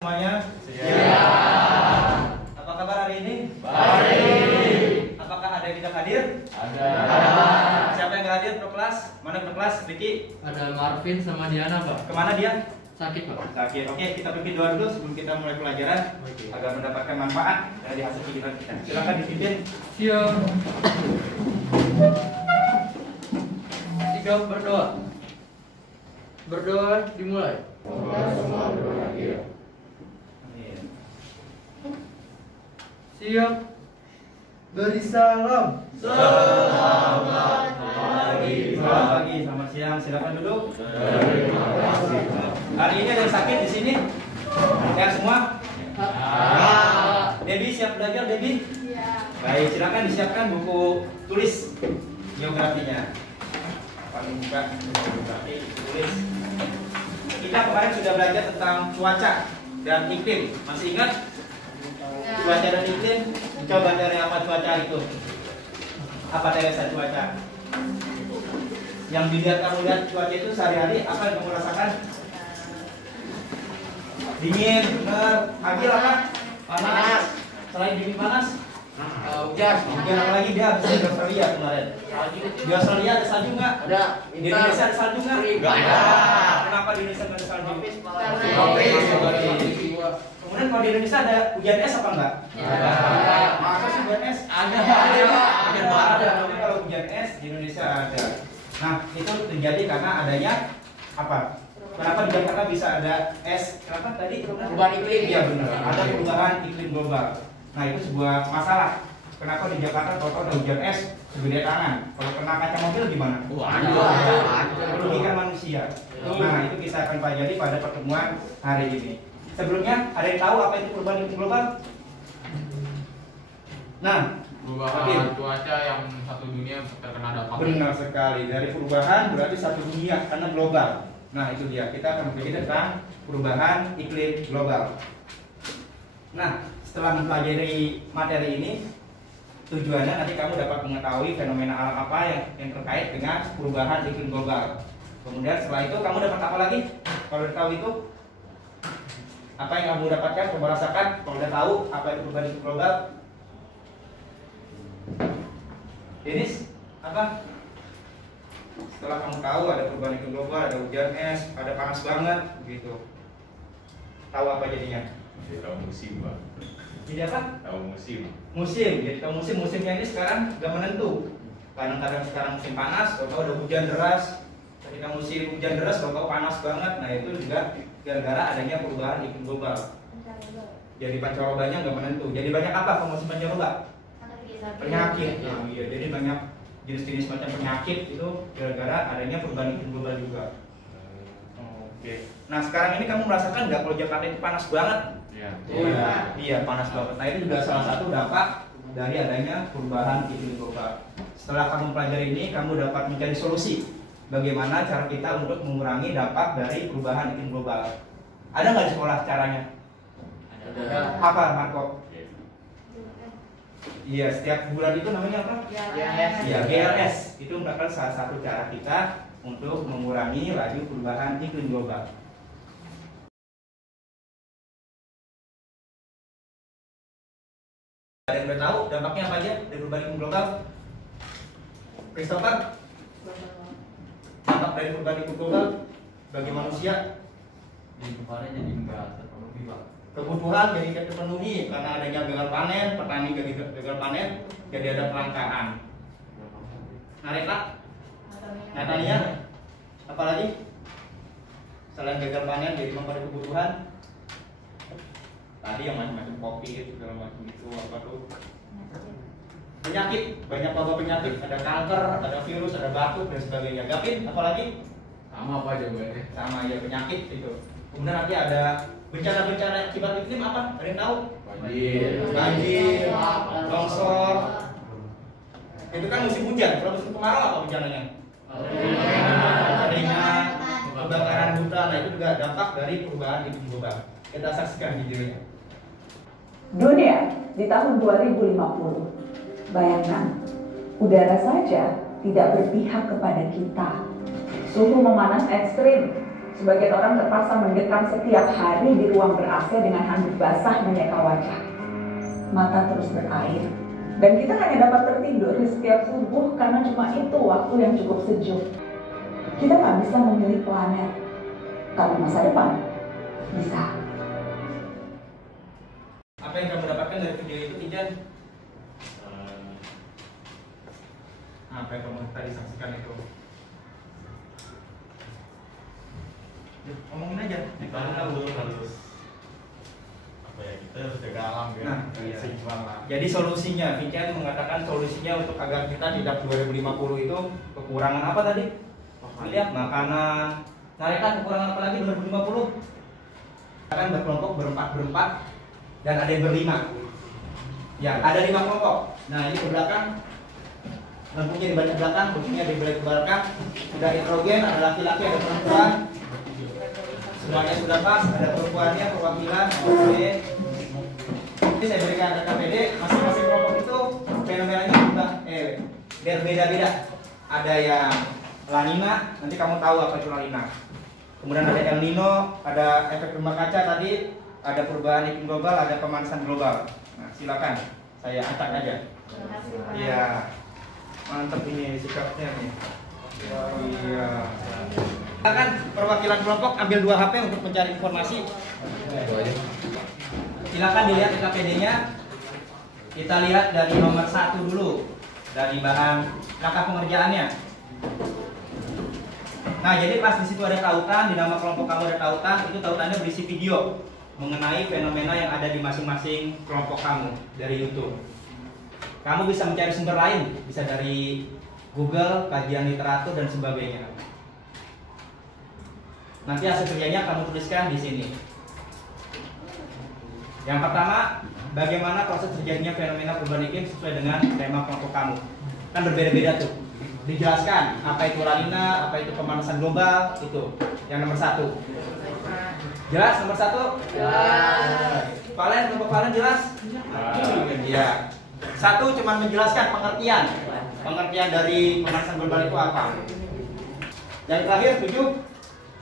Semuanya? Siap. Apa kabar hari ini? Baik. Apakah ada yang tidak hadir? Ada. Siapa yang nggak hadir pro kelas? Mana pro kelas? Ricky? Ada Marvin sama Diana, Pak. Kemana dia? Sakit, Pak. Sakit. Oke, kita pimpin doa dulu sebelum kita mulai pelajaran agar mendapatkan manfaat dari hasil pikiran kita. Silakan dipimpin. Siap. Tiga berdoa. Berdoa dimulai. Amin. Siap. Beri salam. Selamat pagi. Selamat pagi, selamat siang. Silakan duduk. Terima kasih. Hari ini ada yang sakit di sini? Ya semua? Debbie siap belajar, Debbie? Iya. Baik, silakan disiapkan buku tulis geografinya. Paling buka buku geografi tulis. Kita kemarin sudah belajar tentang cuaca dan iklim. Masih ingat? Cuaca dan iklim. Coba dari apa cuaca itu? Apa Teresa cuaca? Yang dilihat kamu lihat cuaca itu sehari-hari apa yang kamu rasakan? Dingin, benar. Agil apa? Panas. Selain dingin panas? Hujan. Hujan apa lagi dia habis di Australia kemarin? Di Australia ada salju nggak? Ada. Di Indonesia ada salju nggak? Nggak ada. Kenapa di Indonesia nggak ada salju? Tropis. Kemudian kalau di Indonesia ada hujan es apa enggak? Ada. Masa sih hujan es? Ada. Hujan ada. Tapi kalau hujan es di Indonesia ada. Nah itu terjadi karena adanya apa? Kenapa di Jakarta bisa ada es? Kenapa tadi? Perubahan iklim. Iya benar. Ada perubahan iklim global. Nah itu sebuah masalah. Kenapa di Jakarta kalau ada hujan es segede tangan? Kalau kena kaca mobil gimana? Merugikan manusia. Nah itu kita akan pelajari pada pertemuan hari ini. Sebelumnya ada yang tahu apa itu perubahan iklim global? Nah, Perubahan cuaca yang satu dunia terkena dampaknya. benar sekali. Dari perubahan berarti satu dunia karena global. Nah itu dia. Kita akan belajar tentang perubahan iklim global. Nah setelah mempelajari materi ini, tujuannya nanti kamu dapat mengetahui fenomena alam apa yang terkait dengan perubahan iklim global. Kemudian setelah itu kamu dapat apa lagi? Kalau udah tahu itu, apa yang kamu dapatkan? Kamu rasakan? Kalau udah tahu apa itu perubahan iklim global? Denis, apa? Setelah kamu tahu ada perubahan iklim global, ada hujan es, ada panas banget, gitu. Tahu apa jadinya? Tahu musim, Pak. Jadi apa? Tahu musim. Musim. Jadi kalau musimnya ini sekarang gak menentu. Kadang-kadang sekarang musim panas, kalau ada hujan deras. Ketika musim hujan deras, kalau panas banget. Nah itu juga gara-gara adanya perubahan iklim global. Jadi pancarobanya nggak menentu. Jadi banyak apa kalau musim pancaroba? Penyakit. Nah, iya. Jadi banyak jenis-jenis macam penyakit itu gara-gara adanya perubahan iklim global juga. Oke. Nah sekarang ini kamu merasakan nggak kalau Jakarta itu panas banget? Iya. Iya panas banget. Nah itu juga salah satu dampak dari adanya perubahan iklim global. Setelah kamu pelajari ini, kamu dapat mencari solusi bagaimana cara kita untuk mengurangi dampak dari perubahan iklim global. Ada nggak di sekolah caranya? Ada. Apa Marco? Iya, setiap bulan itu namanya apa? GLS. Iya, GLS. Itu merupakan salah satu cara kita untuk mengurangi laju perubahan iklim global. Ada yang udah tahu dampaknya apa aja dari perubahan iklim global? Christopher, dampak dari perubahan iklim global bagi manusia? Jadi kemarin jadi enggak terpenuhi, Pak. Kebutuhan jadi tidak terpenuhi karena adanya gagal panen, petani jadi gagal panen, jadi ada kelangkaan. Nareta, Natalia, apalagi selain gagal panen jadi memperoleh kebutuhan? Tadi yang macam-macam kopi segala macam itu apa tuh? Penyakit, banyak wabah penyakit, ada kanker, ada virus, ada batuk dan sebagainya. Gavin, apalagi? Sama apa jawabannya? Sama ya penyakit itu. Kemudian nanti ada bencana-bencana akibat iklim apa? Ada yang tahu? Banjir, longsor. Itu kan musim hujan. Kalau musim kemarau apa bencananya? Kekeringan, kebakaran hutan. Nah itu juga dampak dari perubahan iklim global. Kita saksikan videonya. Dunia di tahun 2050. Bayangkan, udara saja tidak berpihak kepada kita. Suhu memanas ekstrim, Sebagian orang terpaksa mendekam setiap hari di ruang ber-AC dengan handuk basah menyeka wajah. Mata terus berair. Dan kita hanya dapat tertidur di setiap subuh karena cuma itu waktu yang cukup sejuk. Kita nggak bisa memilih planet. Tapi masa depan bisa. Apa yang kamu dapatkan dari video itu, Tijan? Apa yang kamu tadi saksikan itu? Ngomongin aja. Kita harus apa ya, kita harus jaga alam ya. Nah, iya. Seimbang lah. Jadi solusinya, Vincent mengatakan solusinya untuk agar kita tidak 2050 itu kekurangan apa tadi? Lihat makanan. Nah, mereka kekurangan apa lagi 2050? Akan berkelompok berempat dan ada yang berlima. Ya, ada 5 kelompok. Nah, ini ke belakang. Lampunya di bagian belakang, lampunya di bagian belakang. Sudah heterogen, ada laki-laki, ada perempuan. Semuanya sudah pas, ada perempuannya, perwakilan, oke. Ini saya berikan KPD, masing-masing kelompok itu fenomenanya berbeda-beda. Ada yang La Nina, nanti kamu tahu apa itu La Nina. Kemudian ada El Nino, ada efek rumah kaca tadi, ada perubahan iklim global, ada pemanasan global. Nah, silakan, saya acak aja. Iya, mantap ini sikapnya nih. Iya. Silakan perwakilan kelompok ambil 2 HP untuk mencari informasi. Silakan dilihat KPD-nya. Kita lihat dari nomor 1 dulu, dari bahan langkah pengerjaannya. Nah, jadi pas di situ ada tautan, di nama kelompok kamu ada tautan, itu tautannya berisi video mengenai fenomena yang ada di masing-masing kelompok kamu dari YouTube. Kamu bisa mencari sumber lain, bisa dari Google, kajian literatur dan sebagainya. Nanti hasil kerjanya kamu tuliskan di sini. Yang pertama, bagaimana proses terjadinya fenomena perubahan iklim sesuai dengan tema kelompok kamu. Kan berbeda-beda tuh. Dijelaskan apa itu La Nina, apa itu pemanasan global, itu yang nomor 1. Jelas nomor 1? Jelas. Valen, kelompok Valen jelas? Iya. 1 cuma menjelaskan pengertian dari pemanasan global itu apa. Dan terakhir 7,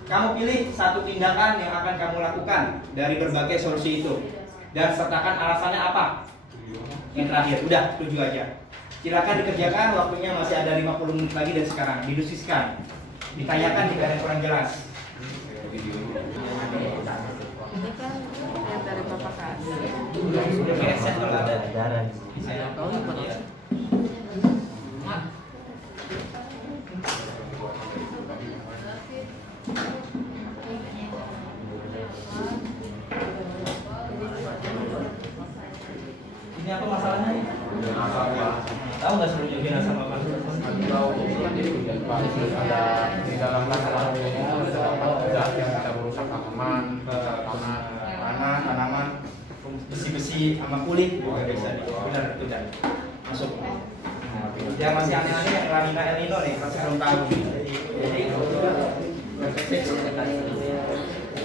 kamu pilih 1 tindakan yang akan kamu lakukan dari berbagai solusi itu dan sertakan alasannya apa. Yang terakhir, udah 7 aja. Silakan dikerjakan, waktunya masih ada 50 menit lagi dan sekarang didiskusikan. Ditanyakan jika ada yang kurang jelas. Ini kan yang dari Bapak kasih. Headset kalau ada. Saya tahu ya. Ini apa masalahnya nih? Tahu nggak sebelumnya jenazah apa? Tahu kan jadi hujan Pak. Terus ada di dalam langkah itu ada zat yang bisa merusak tanaman, tanaman, besi-besi sama kulit. Oh, bisa. Benar, benar. Masuk. Yang masih aneh-aneh yang La Nina El Nino nih, masih belum tahu. Jadi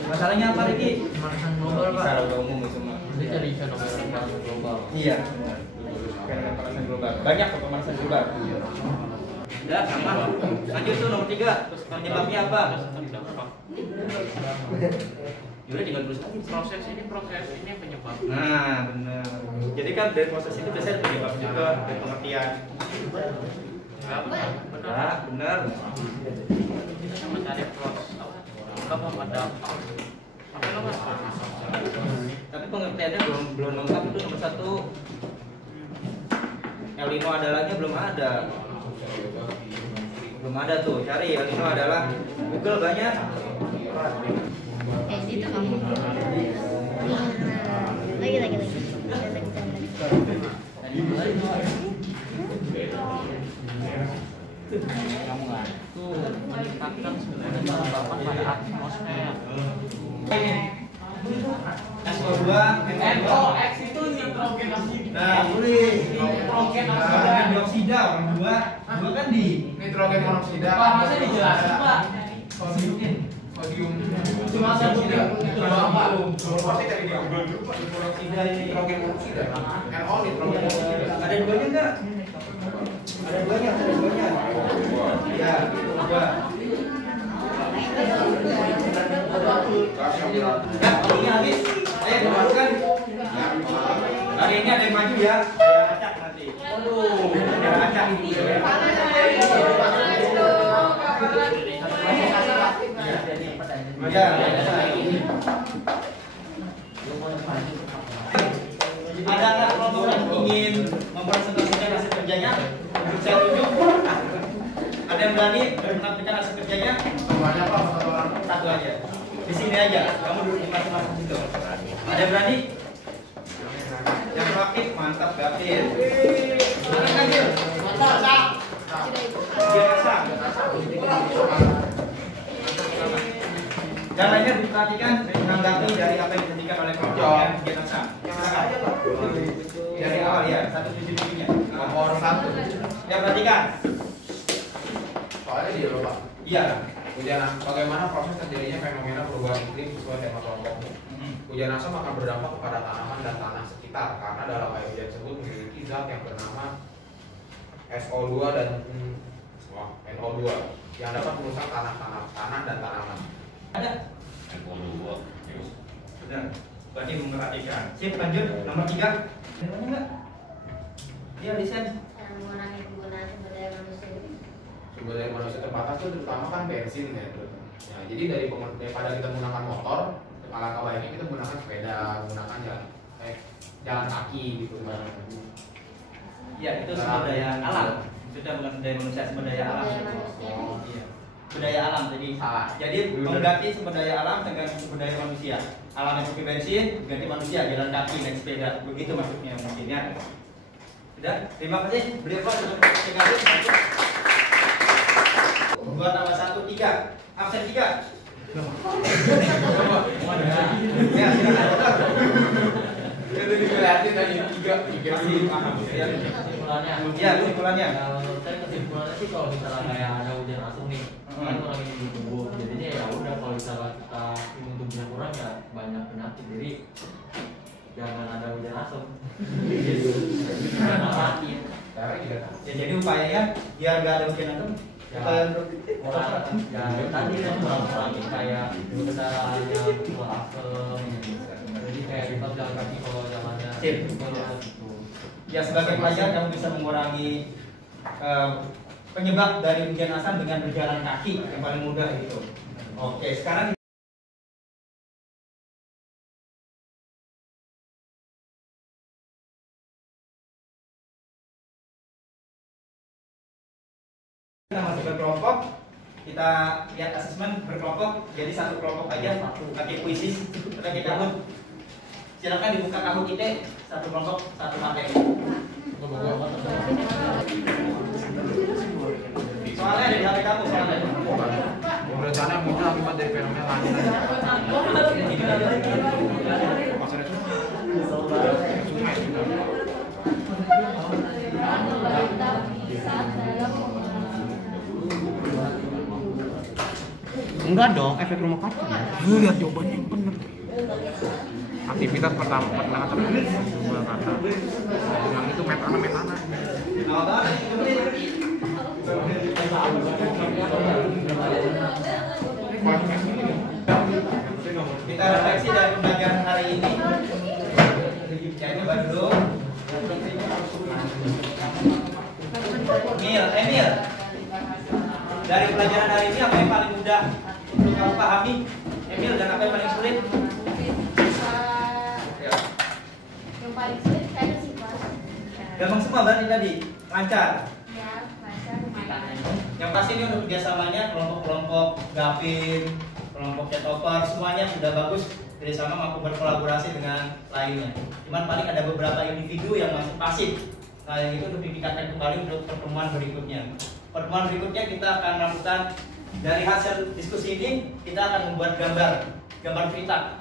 masalahnya apa Riki? Pemanasan global, Pak. Secara umum semua. Ini dari fenomena pemanasan global. Iya, benar. Fenomena pemanasan global. Banyak kok pemanasan global. Udah, sama. Lanjut tuh nomor 3. Penyebabnya apa? Yaudah tinggal tulis lagi. proses ini penyebab. Nah, benar. Jadi kan dari proses itu biasanya penyebab juga dari pengertian. Benar, benar. Kita mencari proses apa pada Tapi pengertiannya belum lengkap itu nomor 1. El Nino adalahnya belum ada. Belum ada tuh. Cari El Nino adalah Google banyak. Itu kamu. Lagi. Kamu nggak tuh meningkatkan sebenarnya kelembapan pada atmosfer. SO2, NOx itu nitrogen oksida. nah boleh. Nitrogen Nah, oksida. dioksida orang dua kan di nitrogen monoksida. Pak, masa dijelasin, Pak? Sodium. Cuma sebutnya itu doang, Pak. Pasti dari dia Google dulu Pak. dioksida ini. Nitrogen monoksida. NO nitrogen monoksida. Ada duanya enggak? Ada duanya. Ya, dua. Waktunya habis. Ayo keluarkan. Hari ini ada yang maju ya. Saya acak nanti. Saya acak. Ya. Ada nggak kelompok yang ingin mempresentasikan hasil kerjanya? Untuk saya tunjuk. Ada yang berani menampilkan hasil kerjanya? Semuanya Pak, satu orang. Satu aja. Di sini aja. Kamu duduk di masing-masing situ. Ada yang berani? Yang rakit mantap Gafir. Mana Gafir? Mantap. Biasa. Yang lainnya diperhatikan menanggapi dari apa yang disampaikan oleh kelompoknya kegiatan SAM. Dari awal ya, 177-nya. Nomor 1. Ya perhatikan. Soalnya dia lupa. Iya. Hujan bagaimana proses terjadinya fenomena perubahan iklim sesuai tema kelompokmu. Hujan asam akan berdampak kepada tanaman dan tanah sekitar karena dalam air hujan tersebut memiliki zat yang bernama SO2 dan NO2 yang dapat merusak tanah dan tanaman. Ada? Sudah. Berarti memperhatikan. Sip, lanjut. Nomor 3. Ada mana enggak? Iya, desain. Mengurangi penggunaan sumber daya manusia. Sumber daya manusia terbatas itu terutama kan bensin ya. Ya, jadi daripada kita menggunakan motor, alangkah baiknya kita menggunakan sepeda, menggunakan jalan kaki gitu. Iya, itu sumber daya alam. Sudah bukan sumber daya manusia, sumber daya alam. Oh, Iya. Sumber daya alam jadi salah. Jadi mengganti sumber daya alam dengan sumber daya manusia. Alam yang seperti bensin, ganti manusia jalan kaki naik sepeda. Begitu maksudnya mungkin ya. Sudah, terima kasih. Beliau untuk sekali. 2 tambah 1 3. Absen 3. Ya, silakan. Itu dikelihatin tadi 3 Masih paham. Ya, Kesimpulannya. ya kesimpulannya. Kalau saya kesimpulannya sih kalau misalnya kayak ada hujan langsung nih, kan orang ini ditunggu, jadinya ya udah kalau misalnya kita imun tubuhnya kurang ya banyak penyakit, jadi jangan ada hujan langsung. Gitu. Jangan mati. Ya, jadi upayanya biar gak ada hujan atom. Ya tadi kan kurang-kurangin kayak kita keluar asem, jadi kayak kita jalan kaki kalau jalannya gitu. Ya sebagai pelajar kamu bisa mengurangi penyebab dari hujan asam dengan berjalan kaki yang paling mudah itu. Oke, sekarang kita masih berkelompok, kita lihat asesmen berkelompok, jadi satu kelompok aja, pakai kuisis, pakai kahut. Silakan dibuka kahut kita, satu kelompok, satu pakai. Soalnya ada di HP kamu soalnya. Berencana muncul akibat dari fenomena lanina. Enggak dong, efek rumah kaca. Lu lihat jawabannya yang benar. Aktivitas pertama jumlah kata. Yang itu metana. Kita refleksi dari pembelajaran hari ini. Ya, coba dulu. Emil. Dari pelajaran hari ini apa yang paling mudah untuk kamu pahami? Emil, dan apa yang paling sulit? Yang paling sulit kayaknya sih Mas. Gampang semua berarti tadi, lancar. Ya, lancar lumayan. Yang pasti ini untuk kerjasamanya kelompok-kelompok Gavin, kelompok Chatopper, semuanya sudah bagus kerjasama mampu berkolaborasi dengan lainnya. Cuman paling ada beberapa individu yang masih pasif. Nah, yang itu untuk ditingkatkan kembali untuk pertemuan berikutnya. Pertemuan berikutnya kita akan melakukan dari hasil diskusi ini kita akan membuat gambar cerita.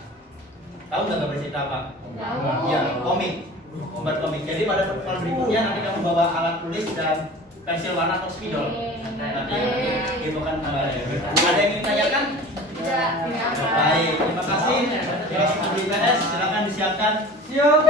Tahu nggak gambar cerita apa? Tahu. Ya, komik. Membuat komik. Jadi pada pertemuan berikutnya nanti kamu bawa alat tulis dan pensil warna atau spidol. Nanti gitu kan gambarnya. Ada yang ingin ditanyakan? Tidak. Baik, terima kasih. Terima kasih di IPS. Silakan disiapkan. Siap.